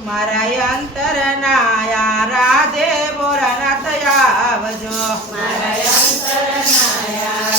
મારા અંતર નાયા રાધે બોરાનાથ આવજો મારા અંતર